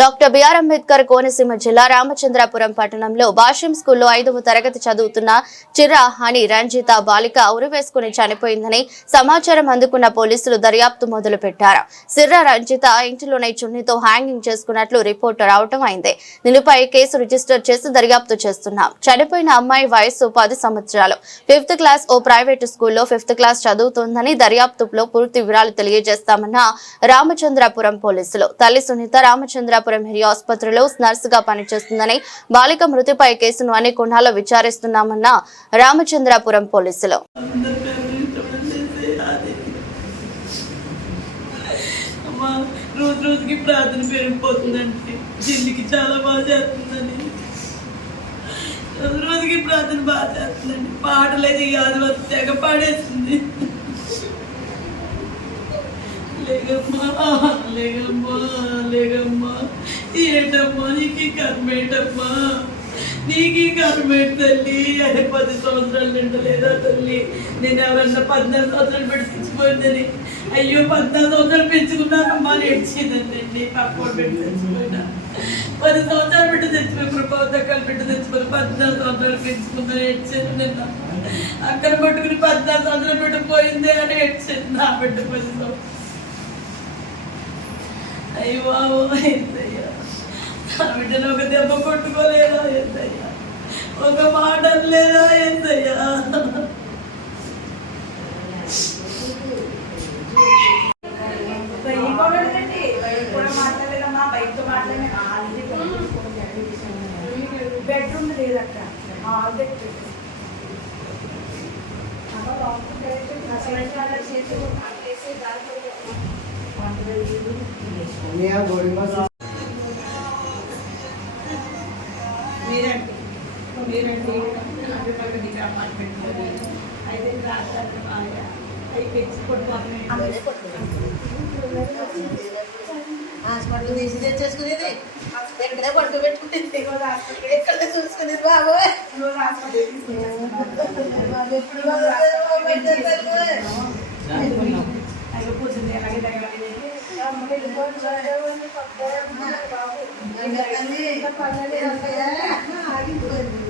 Doctor BR Ambedkar Konaseema జిల్లా రామచంద్రాపురం పట్టణంలో భాష్యం స్కూల్లో 5వ తరగతి చదువుతున్న చిరా హని రంజిత బాలిక ఉరివేసుకుని చనిపోయిందని సమాచారం అందుకున్న పోలీసులు దర్యాప్తు మొదలుపెట్టారు. సిర్రా రంజిత ఇంటిలోనే చున్నీతో హ్యాంగింగ్ చేసుకున్నట్లు రిపోర్టు రావటం అయింది. దీనిపై కేసు రిజిస్టర్ చేసి దర్యాప్తు చేస్తున్నాం. చనిపోయిన అమ్మాయి వయసు 10 సంవత్సరాలు. 5th క్లాస్ ఓ ప్రైవేటు స్కూల్లో 5th క్లాస్ చదువుతోందని దర్యాప్తులో పూర్తి వివరాలు తెలియజేస్తామన్న రామచంద్రాపురం పోలీసులు. తల్లి సునీత రామచంద్రాపురం ఏరియా ఆసుపత్రిలో నర్సుగా పనిచేస్తుందని, బాలిక మృతిపై కేసును అన్ని కోణాల్లో విచారిస్తున్నామన్న రామచంద్రాపురం పోలీసులు. రోజు రోజుకి ప్రార్థన పెరిగిపోతుందండి. జిల్లికి చాలా బాగా చేస్తుందని, రోజు రోజుకి ప్రార్థన బాగా చేస్తుందండి. పాటలేదు ఈ ఆదివారం తెగ పాడేస్తుంది. లేగమ్మా లేగమ్మా లేగమ్మా, ఏంటమ్మా నీకు కర్మేటమ్మా, నీకు కర్మేట తల్లి. 10 సంవత్సరాలు నిండలేదా తల్లి? నేను ఎవరన్నా 14 సంవత్సరాలు పెట్టి తెచ్చిపోయిందని, అయ్యో 14 సంవత్సరాలు పెంచుకున్నానమ్మా అని ఏడ్చిందండి. పక్కోడు పెట్టి తెచ్చిపోయినా 10 సంవత్సరాలు పెట్టి తెచ్చిపోయి కృపావతకాలు పెట్టి తెచ్చిపోయి 14 సంవత్సరాలు పెంచుకుందని ఏడ్చాను. నిన్న అక్కడ పట్టుకుని 14 సంవత్సరాలు పెట్టిపోయిందే అని ఏడ్చాను. నా బిడ్డ 10 సంవత్సరాలు. అయ్యో ఏంటయ్యా, నా బిడ్డను ఒక దెబ్బ కొట్టుకోలేదా ఏంటయ్యా, ఒక మాట లేదా ఏంటయ్యా. బెడ్రూమ్ లేదక్క, మీరంటే అపార్ట్మెంట్ అయితే హాస్పిటల్ తీసి తెచ్చేసుకునేది, ఎక్కడే పట్టు పెట్టుకునేది, ఎక్కడ చూసుకునేది బాబోయ్. కూర్చుంది అలాగే ఆగిపోయింది.